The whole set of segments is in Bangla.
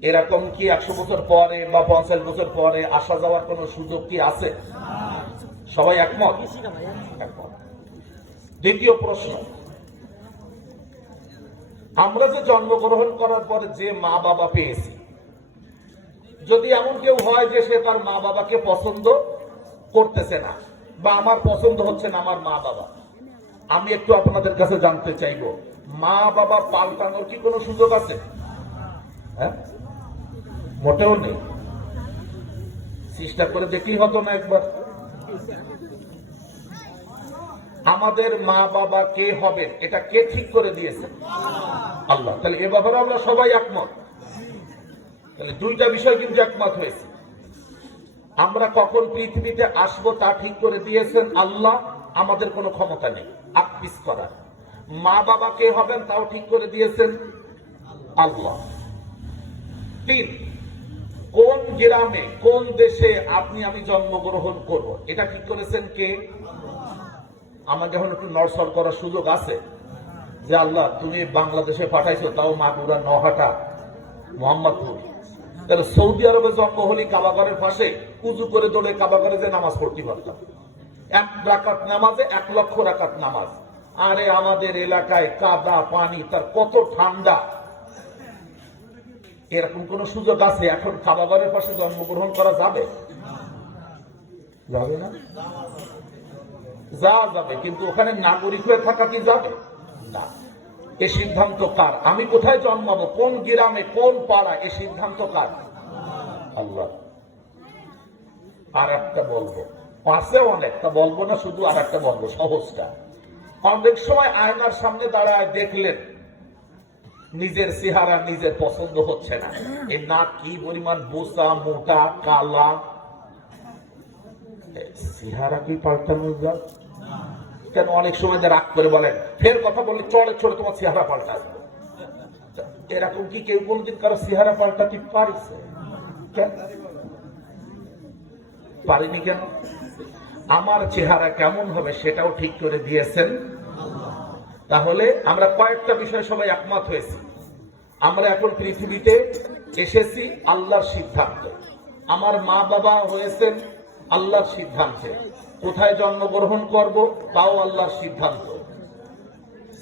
এরকম কি একশো বছর পরে বা পঞ্চাশ বছর পরে আসা যাওয়ার কোনো সুযোগ কি আছে? সবাই একমত? দ্বিতীয় প্রশ্ন। আমরা যে জন্মগ্রহণ করার পরে যে মা বাবা পেয়েছি, যদি এমন কেউ হয় যে সে তার মা বাবাকে পছন্দ করতেছে না, বা আমার পছন্দ হচ্ছে না আমার মা বাবা, আমি একটু আপনাদের কাছে জানতে চাইব, মা বাবা পাল্টানোর কি কোনো সুযোগ আছে? হ্যাঁ? মোটেও নেই। চেষ্টা করে দেখলেই হতো না একবার। আমাদের মা বাবা কে হবেন, এটা কে ঠিক করে দিয়েছে? আল্লাহ। তাহলে এ ব্যাপারে আমরা সবাই একমত। তাহলে দুইটা বিষয় কিন্তু একমত হয়েছে। আমরা কখন পৃথিবীতে আসব তা ঠিক করে দিয়েছেন আল্লাহ, আমাদের কোনো ক্ষমতা নেই। আপিস করার মা বাবা কে হবেন তাও ঠিক করে দিয়েছেন আল্লাহ। তিন গ্রামে কোন দেশে আপনি আমি জন্মগ্রহণ করব? এটা ঠিক করেছেন কে? আমাকে এখন একটু নড়সড় করার সুযোগ আছে। যে আল্লাহ, তুমি বাংলাদেশে পাঠাইছো, তাও মাগুরা নহাটা মোহাম্মদপুর। তাহলে সৌদি আরবে জন্ম হলি কাবাগরের পাশে, উজু করে দৌড়ে কাবাগরে যে নামাজ পড়তে পারতাম। এক রাকাত নামাজে এক লক্ষ রাকাত নামাজ। আরে আমাদের এলাকায় কাদা, পানি, তার কত ঠান্ডা। এরকম কোন সুযোগ আছে? এখন কাবাগরের পাশে জন্মগ্রহণ করা যাবে? যাবে না? যা যাবে, কিন্তু ওখানে নাগরিক হয়ে থাকা কি যাবে? না। এ সিদ্ধান্ত কার? আমি কোথায় জন্মাবো? কোন গ্রামে, কোন পাড়া এ সিদ্ধান্ত কার? আল্লাহ। আর একটা বলব পাশে অনেকটা বলব না শুধু আর একটা বলব, সহজটা। অনেক সময় আয়নার সামনে দাঁড়ায় দেখলেন নিজের চেহারা নিজের পছন্দ হচ্ছে না। এর নাক কি পরিমাণ বোসা মোটা কালা? চেহারা কি পাল্টানো যায় কেন অনেক সময় যে রাগ করে বলেন ফের কথা বললে চলে চলে তোমার চেহারা পাল্টা এরকম কি কেউ কোনদিন কারও চেহারা পাল্টাতে পারছে? কেন? পারিনি কেন? আমার চেহারা কেমন হবে সেটাও ঠিক করে দিয়েছেন। তাহলে আমরা কয়েকটা বিষয়ে সবাই একমত হয়েছি। আমরা এখন পৃথিবীতে এসেছি আল্লাহর সিদ্ধান্ত। আমার মা বাবা হয়েছেন আল্লাহর সিদ্ধান্তে। কোথায় জন্মগ্রহণ করব, তাও আল্লাহর সিদ্ধান্ত।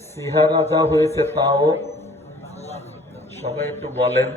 সিহারা যা হয়েছে তাও সবাই একটু বলেন।